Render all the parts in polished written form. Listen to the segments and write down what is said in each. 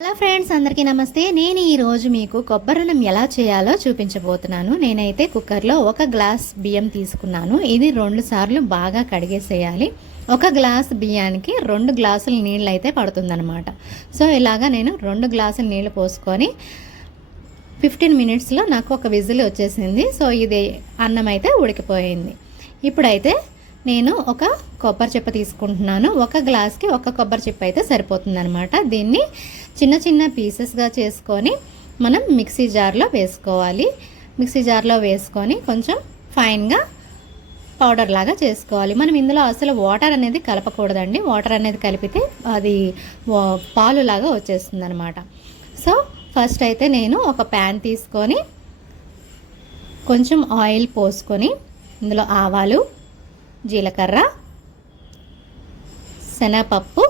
Hello friends, అందరికీ నమస్తే. నేను ఈరోజు మీకు కొబ్బరన్నం ఎలా చేయాలో చూపించబోతున్నాను. నేనైతే కుక్కర్లో 1 గ్లాస్ బియ్యం తీసుకున్నాను. ఇది 2 సార్లు బాగా కడిగేసేయాలి. 1 గ్లాస్ బియ్యానికి 2 గ్లాసుల నీళ్ళు అయితే పడుతుందన్నమాట. సో ఇలాగా నేను 2 గ్లాసుల నీళ్ళు పోసుకొని 15 మినిట్స్లో నాకు ఒక విజిల్ వచ్చేసింది. సో ఇది అన్నం అయితే ఉడికిపోయింది. ఇప్పుడైతే నేను ఒక కొబ్బరి చిప్ప తీసుకుంటున్నాను. 1 గ్లాస్కి 1 కొబ్బరి చిప్ప అయితే సరిపోతుందన్నమాట. దీన్ని చిన్న చిన్న పీసెస్గా చేసుకొని మనం మిక్సీ జార్లో వేసుకోవాలి. మిక్సీ జార్లో వేసుకొని కొంచెం ఫైన్గా పౌడర్ లాగా చేసుకోవాలి. మనం ఇందులో అసలు వాటర్ అనేది కలపకూడదండి. వాటర్ అనేది కలిపితే అది పాలు లాగా వచ్చేస్తుంది అనమాట. సో ఫస్ట్ అయితే నేను ఒక ప్యాన్ తీసుకొని కొంచెం ఆయిల్ పోసుకొని ఇందులో ఆవాలు, జీలకర్ర, శనగపప్పు,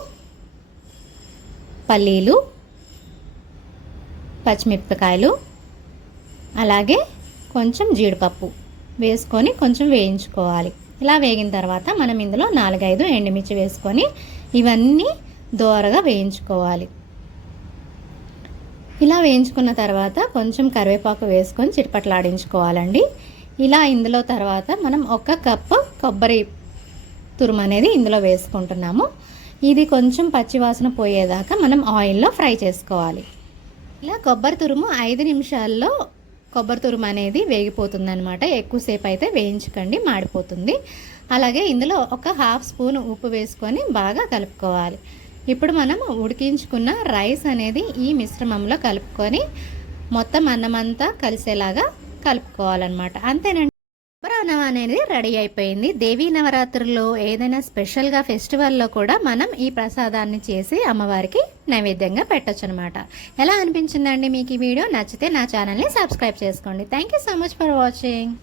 పల్లీలు, పచ్చిమిరపకాయలు, అలాగే కొంచెం జీడిపప్పు వేసుకొని కొంచెం వేయించుకోవాలి. ఇలా వేగిన తర్వాత మనం ఇందులో 4-5 ఎండుమిర్చి వేసుకొని ఇవన్నీ దోరగా వేయించుకోవాలి. ఇలా వేయించుకున్న తర్వాత కొంచెం కరివేపాకు వేసుకొని చిటపట్లాడించుకోవాలండి. ఇలా ఇందులో తర్వాత మనం 1 కప్పు కొబ్బరి తురుము అనేది ఇందులో వేసుకుంటున్నాము. ఇది కొంచెం పచ్చివాసన పోయేదాకా మనం ఆయిల్లో ఫ్రై చేసుకోవాలి. ఇలా కొబ్బరి తురుము 5 నిమిషాల్లో కొబ్బరి తురుము అనేది వేగిపోతుంది అనమాట. ఎక్కువసేపు అయితే వేయించకండి, మాడిపోతుంది. అలాగే ఇందులో 1/2 స్పూన్ ఉప్పు వేసుకొని బాగా కలుపుకోవాలి. ఇప్పుడు మనం ఉడికించుకున్న రైస్ అనేది ఈ మిశ్రమంలో కలుపుకొని మొత్తం అన్నమంతా కలిసేలాగా కలుపుకోవాలన్నమాట. అంతేనండి, కొబ్బరన్నం అనేది రెడీ అయిపోయింది. దేవీ నవరాత్రుల్లో ఏదైనా స్పెషల్గా ఫెస్టివల్లో కూడా మనం ఈ ప్రసాదాన్ని చేసి అమ్మవారికి నైవేద్యంగా పెట్టొచ్చు అనమాట. ఎలా అనిపించిందండి మీకు ఈ వీడియో? నచ్చితే నా ఛానల్ని సబ్స్క్రైబ్ చేసుకోండి. Thank you so much for watching.